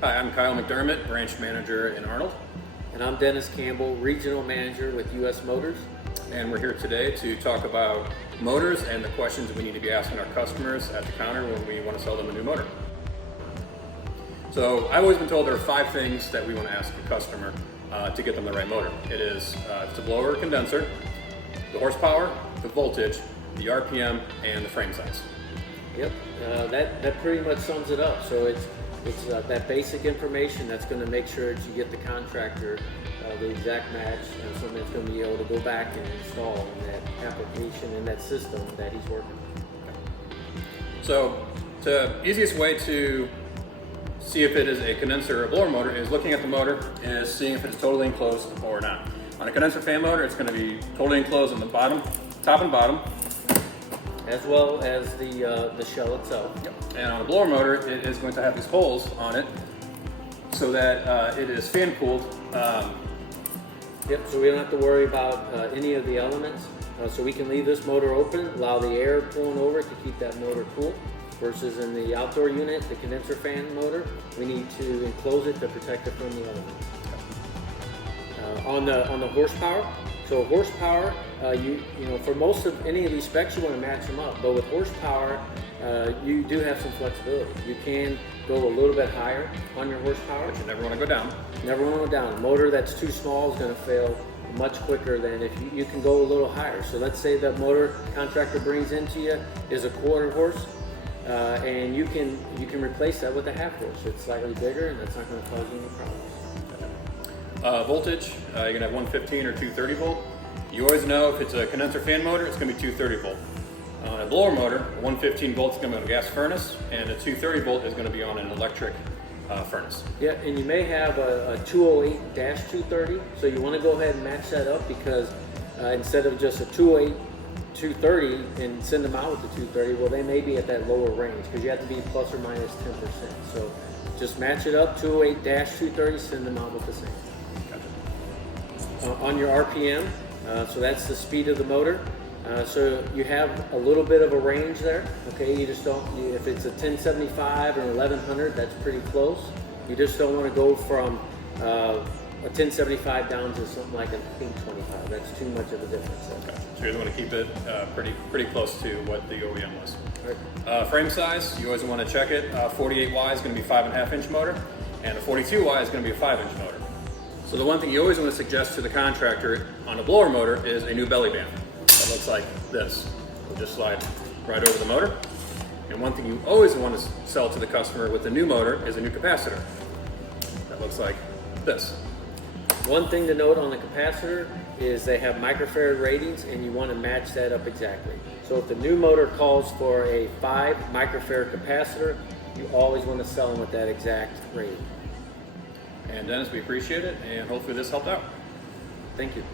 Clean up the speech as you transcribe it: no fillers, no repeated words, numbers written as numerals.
Hi, I'm Kyle McDermott, branch manager in Arnold. And I'm Dennis Campbell, regional manager with US Motors. And we're here today to talk about motors and the questions we need to be asking our customers at the counter when we want to sell them a new motor. So I've always been told there are 5 things that we want to ask a customer to get them the right motor. It is if it's a blower or condenser, the horsepower, the voltage, the RPM, and the frame size. Yep, that pretty much sums it up. So it's that basic information that's going to make sure that you get the contractor the exact match and something that's going to be able to go back and install in that application in that system that he's working with. So the easiest way to see if it is a condenser or a blower motor is looking at the motor, is seeing if it's totally enclosed or not. On a condenser fan motor, it's going to be totally enclosed on the bottom, top and bottom, as well as the shell itself. Yep. And on a blower motor, it is going to have these holes on it so that it is fan cooled. Yep, so we don't have to worry about any of the elements. So we can leave this motor open, allow the air pulling over to keep that motor cool, versus in the outdoor unit, the condenser fan motor, we need to enclose it to protect it from the elements. On the horsepower, so horsepower, you know, for most of any of these specs, you want to match them up. But with horsepower, you do have some flexibility. You can go a little bit higher on your horsepower. But you never want to go down. Never want to go down. A motor that's too small is going to fail much quicker than if you can go a little higher. So let's say that motor contractor brings into you is a 1/4 horse, and you can replace that with a 1/2 horse. It's slightly bigger, and that's not going to cause you any problems. Voltage, you're going to have 115 or 230 volt. You always know if it's a condenser fan motor, it's going to be 230 volt. On a blower motor, 115 volt is going to be on a gas furnace, and a 230 volt is going to be on an electric furnace. Yeah, and you may have a 208-230, so you want to go ahead and match that up, because instead of just a 208-230 and send them out with the 230, well, they may be at that lower range because you have to be plus or minus 10%. So just match it up, 208-230, send them out with the same. On your RPM, so that's the speed of the motor. So you have a little bit of a range there. Okay, you just don't. If it's a 1075 or 1100, that's pretty close. You just don't want to go from a 1075 down to something like an 825. That's too much of a difference there. Okay. So you always want to keep it pretty close to what the OEM was. Right. Frame size, you always want to check it. 48Y is going to be 5.5 inch motor, and a 42Y is going to be a 5 inch motor. So the one thing you always want to suggest to the contractor on a blower motor is a new belly band. That looks like this. It'll just slide right over the motor. And one thing you always want to sell to the customer with the new motor is a new capacitor. That looks like this. One thing to note on the capacitor is they have microfarad ratings, and you want to match that up exactly. So if the new motor calls for a 5 microfarad capacitor, you always want to sell them with that exact rating. And Dennis, we appreciate it, and hopefully this helped out. Thank you.